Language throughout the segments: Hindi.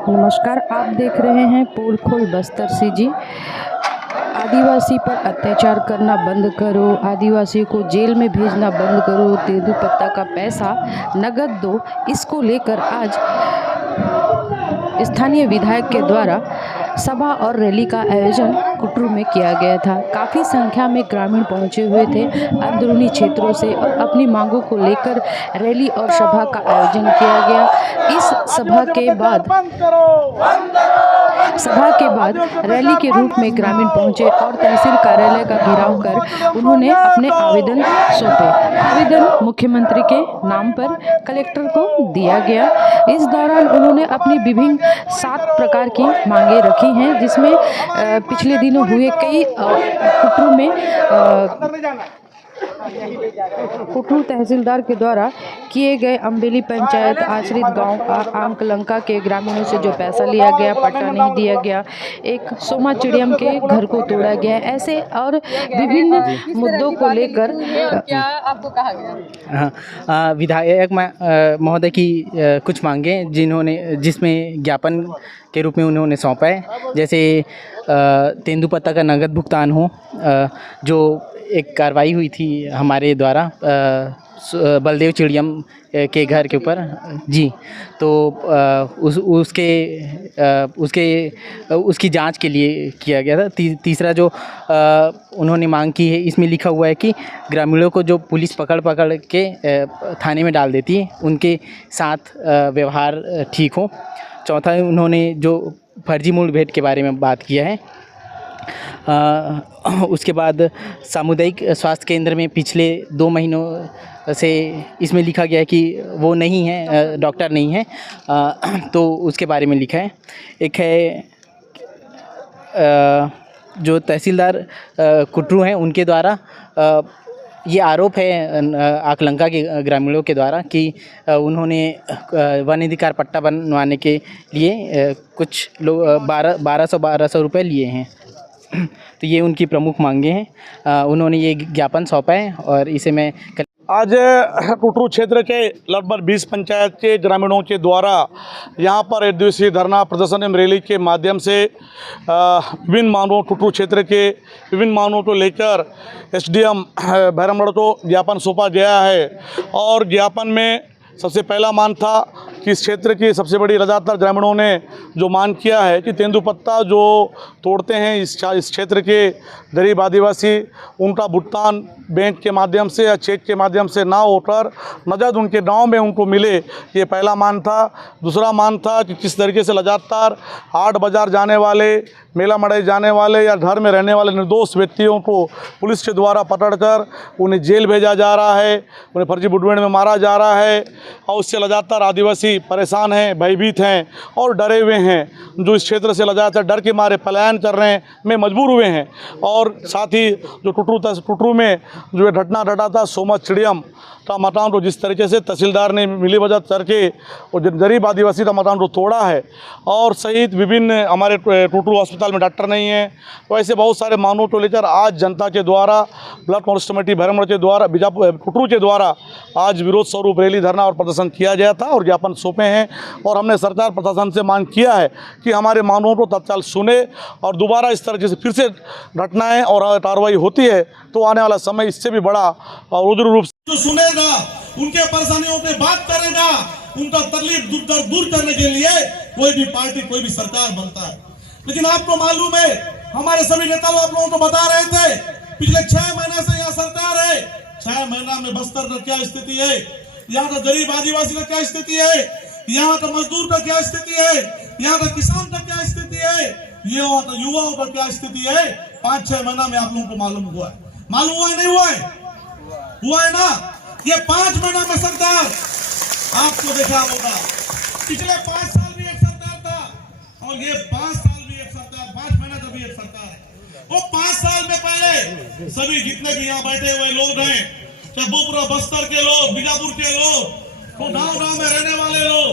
नमस्कार, आप देख रहे हैं पोलखोल बस्तर सीजी। आदिवासी पर अत्याचार करना बंद करो, आदिवासी को जेल में भेजना बंद करो, तेंदूपत्ता का पैसा नगद दो। इसको लेकर आज स्थानीय विधायक के द्वारा सभा और रैली का आयोजन कुटरू में किया गया था। काफ़ी संख्या में ग्रामीण पहुंचे हुए थे अंदरूनी क्षेत्रों से और अपनी मांगों को लेकर रैली और सभा का आयोजन किया गया। इस सभा के बाद रैली के रूप में ग्रामीण पहुंचे और तहसील कार्यालय का घेराव कर उन्होंने अपने आवेदन सौंपे। आवेदन मुख्यमंत्री के नाम पर कलेक्टर को दिया गया। इस दौरान उन्होंने अपनी विभिन्न 7 प्रकार की मांगे रखी हैं, जिसमें पिछले दिनों हुए कई कुटरू तहसीलदार के द्वारा किए गए अम्बेली पंचायत आश्रित गांव आंकलंका के ग्रामीणों से जो पैसा लिया गया, पट्टा नहीं दिया गया, एक सोमा चिड़ियम के घर को तोड़ा गया, ऐसे और विभिन्न मुद्दों को लेकर क्या आपको कहा गया? हाँ, विधायक महोदय की कुछ मांगे जिसमें ज्ञापन के रूप में उन्होंने सौंपा है। जैसे तेंदूपत्ता का नगद भुगतान हो, जो एक कार्रवाई हुई थी हमारे द्वारा बलदेव चिड़ियम के घर के ऊपर जी, तो उसकी जांच के लिए किया गया था। तीसरा जो उन्होंने मांग की है, इसमें लिखा हुआ है कि ग्रामीणों को जो पुलिस पकड़ के थाने में डाल देती है, उनके साथ व्यवहार ठीक हो। चौथा उन्होंने जो फर्जी मूल भेंट के बारे में बात किया है। उसके बाद सामुदायिक स्वास्थ्य केंद्र में पिछले 2 महीनों से इसमें लिखा गया है कि वो नहीं है, डॉक्टर नहीं है, तो उसके बारे में लिखा है। एक है जो तहसीलदार कुटरू हैं, उनके द्वारा ये आरोप है आकलंका के ग्रामीणों के द्वारा कि उन्होंने वन अधिकार पट्टा बनवाने के लिए कुछ लोग 1200 रुपये लिए हैं। तो ये उनकी प्रमुख मांगे हैं। उन्होंने ये ज्ञापन सौंपा है और इसे मैं आज कुटरू क्षेत्र के लगभग 20 पंचायत के ग्रामीणों के द्वारा यहाँ पर एक दिवसीय धरना प्रदर्शन एवं रैली के माध्यम से विभिन्न मांगों कुटरू क्षेत्र के विभिन्न मांगों को लेकर एसडीएम भैरमगढ़ को ज्ञापन सौंपा गया है। और ज्ञापन में सबसे पहला मांग था कि इस क्षेत्र की सबसे बड़ी ज़्यादातर ग्रामीणों ने जो मांग किया है कि तेंदूपत्ता जो तोड़ते हैं इस क्षेत्र के गरीब आदिवासी, उनका भुगतान बैंक के माध्यम से या चेक के माध्यम से ना होकर नगद उनके गांव में उनको मिले, ये पहला मांग था। दूसरा मांग था कि किस तरीके से लगातार हाट बाज़ार जाने वाले, मेला मड़ई जाने वाले या घर में रहने वाले निर्दोष व्यक्तियों को पुलिस के द्वारा पकड़कर उन्हें जेल भेजा जा रहा है, उन्हें फर्जी मुठभेड़ में मारा जा रहा है और उससे लगातार आदिवासी परेशान हैं, भयभीत हैं और डरे हुए हैं। जो इस क्षेत्र से लगातार डर के मारे पलायन कर रहे हैं, में मजबूर हुए हैं। और साथ ही जो कुटरू में जो घटना घटा था सोमा चिड़ियम का मकान को जिस तरीके से तहसीलदार ने मिलीभगत करके और गरीब आदिवासी का मकान को तोड़ा है, और सहित विभिन्न हमारे कुटरू अस्पताल में डॉक्टर नहीं है, वैसे बहुत सारे मांगों को लेकर आज जनता के द्वारा ब्लॉक कांग्रेस कमेटी भैरमगढ़ के द्वारा कुटरू के द्वारा आज विरोध स्वरूप रैली धरना और प्रदर्शन किया गया था और ज्ञापन सौंपे हैं। और हमने सरकार प्रशासन से मांग किया है कि हमारे मांगों को तत्काल सुने और दोबारा इस तरह से फिर से घटनाएँ और कार्रवाई होती है तो आने वाला समय इससे भी बड़ा रुद्र रूप जो सुनेगा, उनके परेशानियों पे बात करेगा, उनका तकलीफ दूर करने के लिए कोई भी पार्टी, कोई भी सरकार बनता है। लेकिन आपको मालूम है, हमारे सभी नेता लोग आप लोगों को बता रहे थे, पिछले 6 महीने से यहाँ सरकार है। 6 महीना में बस्तर का क्या स्थिति है, यहाँ का गरीब आदिवासी का क्या स्थिति है, यहाँ का मजदूर का क्या स्थिति है, यहाँ का किसान का क्या स्थिति है, यहाँ का युवाओं का क्या स्थिति है, 5-6 महीना में आप लोगों को मालूम हुआ है। मालूम हुआ है नहीं हुआ है? हुआ है ना। ये 5 महीना में सरकार आपको देखा होगा, पिछले 5 साल भी एक सरकार था और ये 5 साल भी एक सरकार, 5 महीना का भी एक सरकार है। वो 5 साल में पहले सभी जितने भी यहाँ बैठे हुए लोग हैं, चाहे बोपुरा बस्तर के लोग, बीजापुर के लोग, तो गाँव में रहने वाले लोग,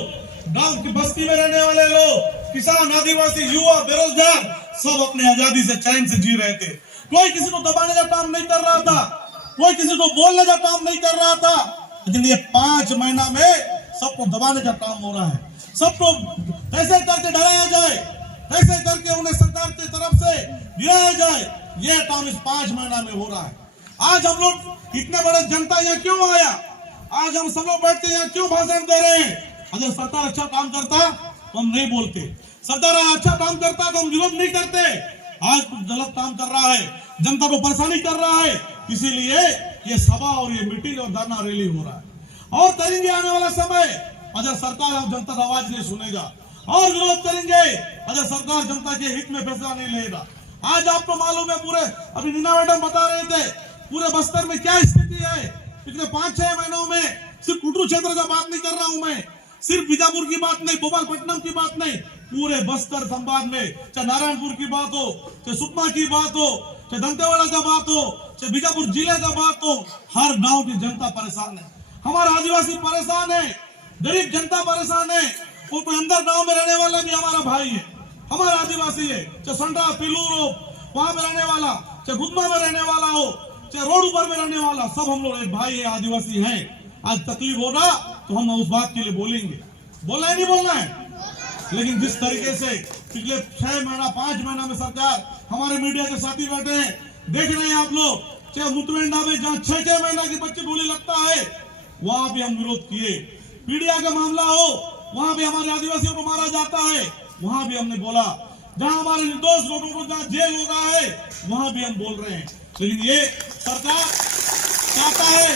गाँव की बस्ती में रहने वाले लोग, किसान, आदिवासी, युवा, बेरोजगार, सब अपने आजादी से चैन से जी रहे थे। कोई किसी को दबाने का काम नहीं कर रहा था, कोई किसी को बोलने का काम नहीं कर रहा था। लेकिन ये 5 महीना में सबको दबाने का काम हो रहा है। सबको कैसे करके डराया जाए, कैसे करके उन्हें सरकार की तरफ से गिराया जाए, ये काम इस 5 महीना में हो रहा है। आज हम लोग इतने बड़े जनता यहाँ क्यों आया, आज हम सब लोग बैठ के यहाँ क्यों भाषण दे रहे हैं? अगर सरकार अच्छा काम करता तो हम नहीं बोलते, सरकार अच्छा काम करता तो हम विरोध नहीं करते। आज कुछ गलत काम कर रहा है, जनता को परेशानी कर रहा है, इसीलिए ये सभा और ये मीटिंग और धरना रैली हो रहा है। और करेंगे आने वाला समय, अगर सरकार और जनता का आवाज नहीं सुनेगा, और विरोध करेंगे अगर सरकार जनता के हित में फैसला नहीं लेगा। आज आपको मालूम है, पूरे अभी नीना मैडम बता रहे थे पूरे बस्तर में क्या स्थिति है। पिछले 5-6 महीनों में सिर्फ कुटरू क्षेत्र का बात नहीं कर रहा हूं मैं, सिर्फ बीजापुर की बात नहीं, भोपालपट्टनम की बात नहीं, पूरे बस्तर संभाग में चाहे नारायणपुर की बात हो, चाहे सुकमा की बात हो, चाहे दंतेवाड़ा का बात हो, चाहे बीजापुर जिले का बात हो, हर गांव की जनता परेशान है। हमारा आदिवासी परेशान है, गरीब जनता परेशान है। वो कोई अंदर गांव में रहने वाला भी हमारा भाई है, हमारा आदिवासी है, चाहे संडा पिलूर हो वहां पे रहने वाला, चाहे गुदमा में रहने वाला हो, चाहे रोड ऊपर में रहने वाला, सब हम लोग एक भाई है, आदिवासी हैं। आज तकलीफ होगा तो हम उस बात के लिए बोलेंगे, बोलना है नहीं बोलना है। लेकिन जिस तरीके से पिछले 6 महीना 5 महीना में सरकार, हमारे मीडिया के साथी बैठे हैं, देख रहे हैं आप लोग, चाहे मुतवेंडा में जहाँ 6-6 महीना की बच्चे गोली लगता है वहां भी हम विरोध किए। पीड़िया का मामला हो वहां भी हमारे आदिवासियों को मारा जाता है, वहां भी हमने बोला। जहां हमारे निर्दोष लोगों को जहां जेल हो रहा है वहां भी हम बोल रहे हैं। लेकिन ये सरकार चाहता है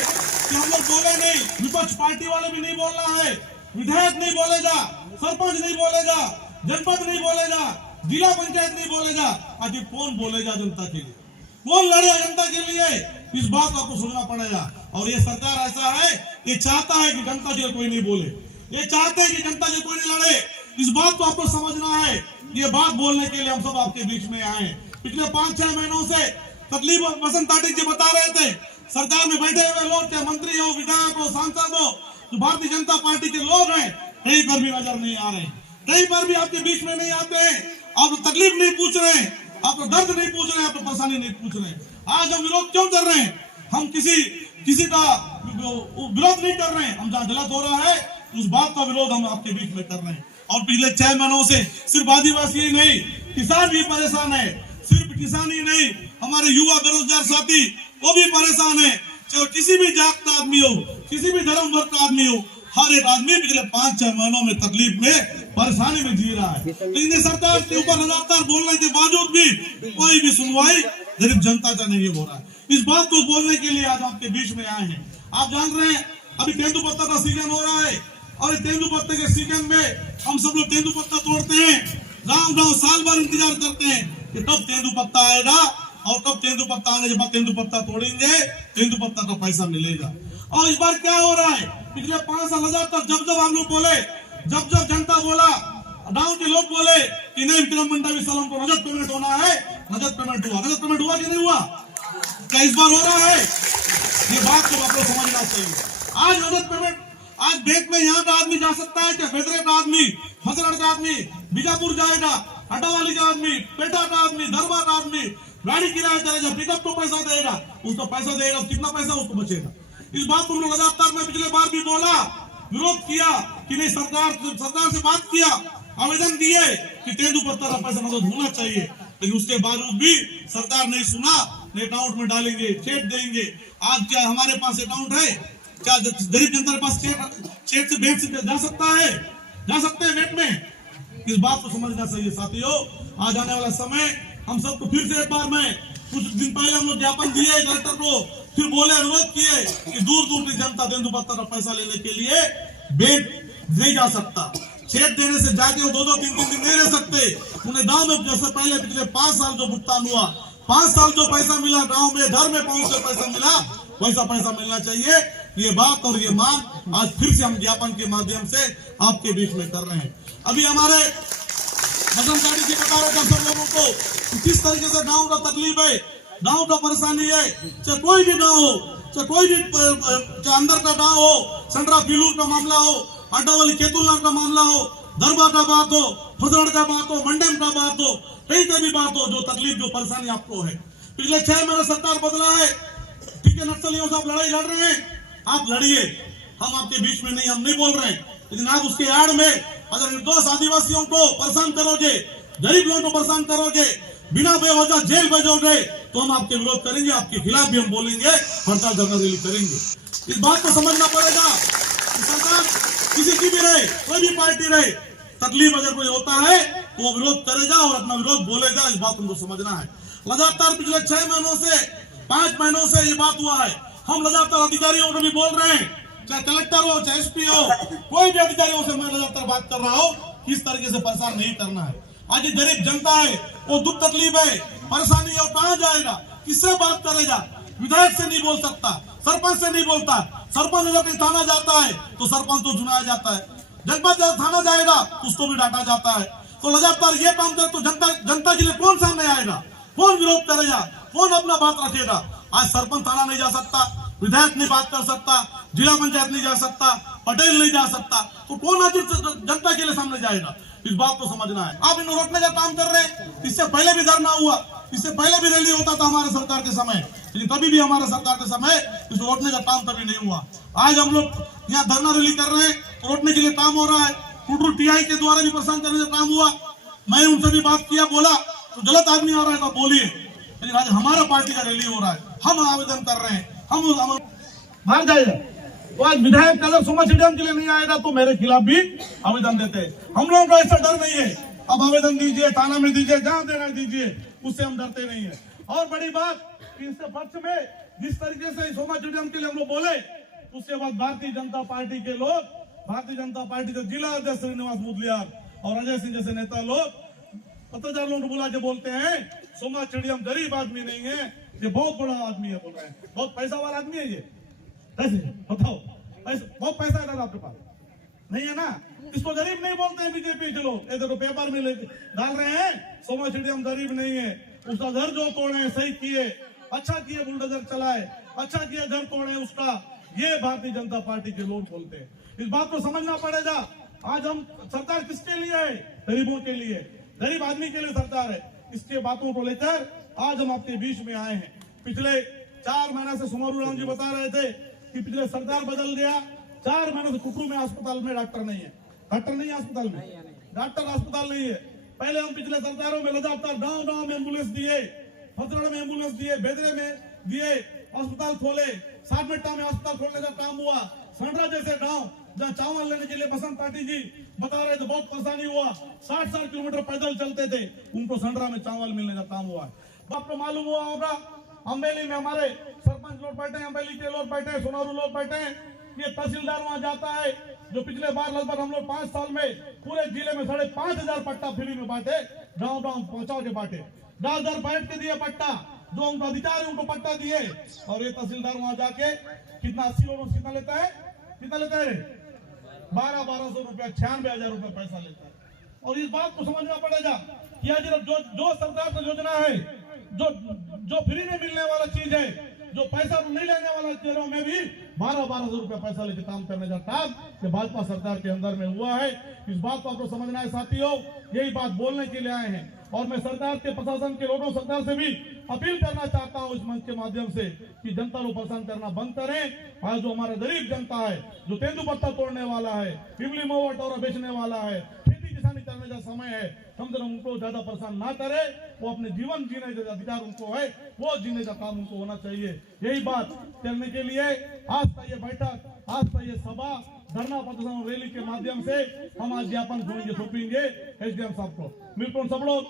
कि हम लोग बोले नहीं, विपक्ष पार्टी वाले भी नहीं बोलना है, विधायक नहीं बोलेगा, सरपंच नहीं बोलेगा, जनपद नहीं बोलेगा, जिला पंचायत नहीं बोलेगा, आखिर कौन बोलेगा जनता के लिए, कौन लड़ेगा जनता के लिए? इस बात को आपको सोचना पड़ेगा। और ये सरकार ऐसा है, ये चाहता है कि जनता के लिए कोई नहीं बोले, ये चाहते हैं कि जनता के कोई नहीं लड़े। इस बात को आपको समझना है। ये बात बोलने के लिए हम सब आपके बीच में आए। पिछले 5-6 महीनों से तकलीफ वसंत पाटिल जी बता रहे थे, सरकार में बैठे हुए लोग, चाहे मंत्री हो, विधायक हो, सांसद हो, जो भारतीय जनता पार्टी के लोग हैं, कहीं पर भी नजर नहीं आ रहे, कहीं पर भी आपके बीच में नहीं आते हैं। आप तकलीफ नहीं पूछ रहे हैं, आप दर्द नहीं पूछ रहे हैं, आप परेशानी नहीं पूछ रहे हैं। आज हम विरोध क्यों कर रहे हैं? हम किसी का विरोध नहीं कर रहे हैं, हम जहाँ गलत हो रहा है उस बात का विरोध हम आपके बीच में कर रहे हैं। और पिछले 6 महीनों से सिर्फ आदिवासी ही नहीं, किसान भी परेशान है। सिर्फ किसान ही नहीं, हमारे युवा बेरोजगार साथी वो भी परेशान है। चाहे किसी भी जात का आदमी हो, किसी भी धर्म वर्ग का आदमी हो, हर एक आदमी पिछले 5-6 महीनों में तकलीफ में, परेशानी में जी रहा है। लेकिन सरकार के ऊपर लगातार बोलने के बावजूद भी कोई भी सुनवाई गरीब जनता का नहीं हो रहा है। इस बात को बोलने के लिए आज आपके बीच में आए हैं। आप जान रहे हैं अभी तेंदुपत्ता का सीजन हो रहा है, और तेंदुपत्ते के सीजन में हम सब लोग तेंदुपत्ता तोड़ते हैं, गांव-गांव साल भर इंतजार करते हैं कि कब तेंदुपत्ता आएगा, और कब तेंदुपत्ता आने के बाद तेंदुपत्ता तोड़ेंगे, तेंदुपत्ता का पैसा मिलेगा। और इस बार क्या हो रहा है, पिछले 5 साल हजार तक जब हम लोग बोले, जब जनता बोला, गांव के लोग बोले कि नहीं विक्रम मंडावी सालों को नगद पेमेंट होना है, नगद पेमेंट हुआ। नगद पेमेंट हुआ कि नहीं हुआ? क्या इस बार हो रहा है? ये बात को आप लोग समझना चाहिए। आज नगद पेमेंट, आज बैंक में यहाँ का आदमी जा सकता है, क्या बेदरे का आदमी, फसरड़ का आदमी बीजापुर जाएगा, हटावाली का आदमी, पेटा का आदमी, दरबार का आदमी गाड़ी किराया चलेगा, पिकअप को पैसा देगा, उसको पैसा देगा, कितना पैसा उसको बचेगा। इस बात को लगातार मैं पिछले बार भी बोला, विरोध किया कि नहीं, सरकार से बात किया, आवेदन दिए कि तेंदुपत्ता का पैसा नगद होना चाहिए। लेकिन उसके बावजूद भी सरकार नहीं सुना, अकाउंट में डालेंगे, चेक देंगे। आज क्या हमारे पास अकाउंट है? क्या गरीब जनता के पास चेक से बैंक से जा सकता है? जा सकते हैं बैंक में? इस बात को समझना चाहिए साथियों। आज आने वाला समय हम सबको फिर से एक बार में, कुछ दिन पहले हम लोग ज्ञापन दिए कलेक्टर को, फिर बोले, अनुरोध किए कि दूर दूर की जनता तेंदुपत्ता का पैसा लेने के लिए बैंक नहीं जा सकता। चेक देने से जाके वो 2-2, 3-3 दिन नहीं रह सकते। उन्हें गांव में जैसे पहले पिछले 5 साल जो भुगतान हुआ, 5 साल जो पैसा मिला गांव में, घर में पहुंच कर पैसा मिला, वैसा पैसा मिलना चाहिए। ये बात और ये मांग आज फिर से हम ज्ञापन के माध्यम से आपके बीच में कर रहे हैं। अभी हमारे वसंत पाटिल जी बता रहे थे सब लोगों को किस तरीके से गांव का तकलीफ है, गांव का परेशानी है। चाहे कोई भी गांव हो, चाहे कोई भी अंदर का गांव हो, संडरा फिलूर का मामला हो, अड्डावाली केतुलनार का मामला हो, दरबार का बात हो, फसरड़ का बात हो, मंडम का बात हो, कहीं का भी बात हो, जो तकलीफ जो परेशानी आपको है। पिछले 6 महीने सरकार बदला है, ठीक है, नक्सलियों से आप लड़ाई लड़ रहे हैं, आप लड़िए, हम आपके बीच में नहीं, हम नहीं बोल रहे हैं। लेकिन आप उसके आड़ में अगर निर्दोष आदिवासियों को परेशान करोगे, गरीब लोगों को परेशान करोगे, बिना बेवजह जेल भेजोगे, तो हम आपके विरोध करेंगे, आपके खिलाफ भी हम बोलेंगे, हड़ताल धरना रैली करेंगे। इस बात को समझना पड़ेगा कि सरकार किसी की भी रहे, कोई भी पार्टी रहे, तकलीफ अगर कोई होता है तो वो विरोध करेगा और अपना विरोध बोलेगा। इस बात को समझना है। लगातार पिछले 6 महीनों से 5 महीनों से ये बात हुआ है। हम लगातार अधिकारियों को भी बोल रहे हैं, चाहे कलेक्टर हो, चाहे एसपी हो, कोई भी अधिकारियों से मैं लगातार बात कर रहा हूँ, किस तरीके से परेशान नहीं करना है। आज ये गरीब जनता है, वो दुख तकलीफ है, परेशानी है, कहाँ जाएगा, किससे बात करेगा? विधायक से नहीं बोल सकता, सरपंच से नहीं बोलता। सरपंच अगर कहीं थाना जाता है तो सरपंच तो चुनाया जाता है, जनपद थाना जाएगा तो उसको भी डांटा जाता है। तो लगातार ये काम करे तो जनता के लिए कौन सामने आएगा, कौन विरोध करेगा, कौन अपना बात रखेगा? आज सरपंच थाना नहीं जा सकता, विधायक नहीं बात कर सकता, जिला पंचायत नहीं जा सकता, पटेल नहीं जा सकता, तो कौन आज जनता के लिए सामने जाएगा? इस बात को समझना है। आप इन्हें रोकने का काम कर रहे हैं। इससे पहले भी धरना हुआ, इससे पहले भी रैली होता था हमारे सरकार के समय, लेकिन कभी भी हमारे सरकार के समय इसको रोकने का काम कभी नहीं हुआ। आज हम लोग यहाँ धरना रैली कर रहे हैं, रोकने के लिए काम हो रहा है। टुटरू टीआई के द्वारा भी परेशान करने का काम हुआ। मैंने उनसे भी बात किया, बोला तो गलत आदमी आ रहा है तो बोलिए, लेकिन आज हमारा पार्टी का रैली हो रहा है, हम आवेदन कर रहे हैं, हम भाग जाइए। तो आज विधायक अगर सुमा स्टेडियम के लिए नहीं आएगा तो मेरे खिलाफ भी आवेदन देते हैं। हम लोगों को ऐसा डर नहीं है। अब आवेदन दीजिए, थाना में दीजिए, जहां देना दीजिए, उससे हम डरते नहीं है। और बड़ी बात, इसके पक्ष में जिस तरीके से सोमा स्टेडियम के लिए हम लोग बोले, उसके बाद भारतीय जनता पार्टी के लोग, भारतीय जनता पार्टी के जिला अध्यक्ष श्रीनिवास मुदलियार और अजय सिंह जैसे नेता लोग पत्रकार लोगों को बुला के बोलते हैं सोमा स्टेडियम गरीब आदमी नहीं है, ये बहुत बड़ा आदमी है। बोल रहे हैं बहुत पैसा वाला आदमी है ये। कैसे बताओ? बहुत पैसा है आपके पास? नहीं है ना। इसको गरीब नहीं बोलते हैं बीजेपी के लोग। ये देखो पेपर में डाल रहे हैं सोमा स्टेडियम गरीब नहीं है, उसका घर जो तोड़े सही किए, अच्छा किए, बुलडोजर चलाए, अच्छा किए, घर तोड़े उसका, ये भारतीय जनता पार्टी के लोग बोलते हैं। इस बात को समझना पड़ेगा। आज हम सरकार किसके लिए है? गरीबों के लिए, गरीब आदमी के लिए सरकार है। इसके बातों को लेकर आज हम आपके बीच में आए हैं। पिछले 4 महीने से सुमारू राम जी बता रहे थे कि पिछले सरकार बदल गया, 4 महीने से टुटरू में अस्पताल में डॉक्टर नहीं है। डॉक्टर नहीं है अस्पताल में, डॉक्टर अस्पताल नहीं है। पहले हम पिछले सरकारों में लगातार गांव-गांव में एम्बुलेंस दिए, फतरड़ में एम्बुलेंस दिए, बेदरे में दिए, अस्पताल खोले, सातमेटा में अस्पताल खोलने का काम हुआ। संडरा जैसे गांव जहाँ चावल लेने के लिए बसंत पाटिल जी बता रहे थे बहुत परेशानी हुआ, 60-60 किलोमीटर पैदल चलते थे, उनको संडरा में चावल मिलने का काम हुआ। आपको मालूम हुआ होगा अम्बेली में हमारे सरपंच लोग बैठे हैं, अम्बेली के लोग बैठे हैं, सोनारू लोग बैठे हैं। ये तहसीलदार वहां जाता है जो पिछले बार लगभग हम लोग 5 साल में पूरे जिले में 5,500 पट्टा फ्री में बांटे, गाँव-गाँव पहुंचा के बांटे, घर बैठ के दिए पट्टा, जो उनको अधिकारी उनको पट्टा दिए। और ये तहसीलदार वहां जाके कितना 80 लोगों कितना लेता है, 1200 रुपया, 96,000 रुपया पैसा लेता है। और इस बात को समझना पड़ेगा कि आज जो सरकार की योजना है, जो फ्री में मिलने वाला चीज है, जो पैसा नहीं लेने वाला चीजों में भी 1200 रुपया पैसा लेके काम करने का काम भाजपा सरकार के अंदर में हुआ है। इस बात को आपको समझना है साथियों। यही बात बोलने के लिए आए हैं और मैं सरकार के प्रशासन के लोगों सरकार से भी अपील करना चाहता हूं इस मंच के माध्यम से कि जनता को परेशान करना बंद करें। आज जो हमारा गरीब जनता है, जो तेंदुपत्ता तोड़ने वाला है, इमली महुआ टोरा बेचने वाला है, खेती किसानी करने का समय है, कम से कम उनको ज्यादा परेशान ना करे। वो अपने जीवन जीने का अधिकार उनको है, वो जीने का काम उनको होना चाहिए। यही बात करने के लिए आज का ये बैठक, आज का ये सभा, धरना प्रदर्शन रैली के माध्यम से हम आज ज्ञापन सौंपेंगे एसडीएम साहब को। मिलकर सब लोग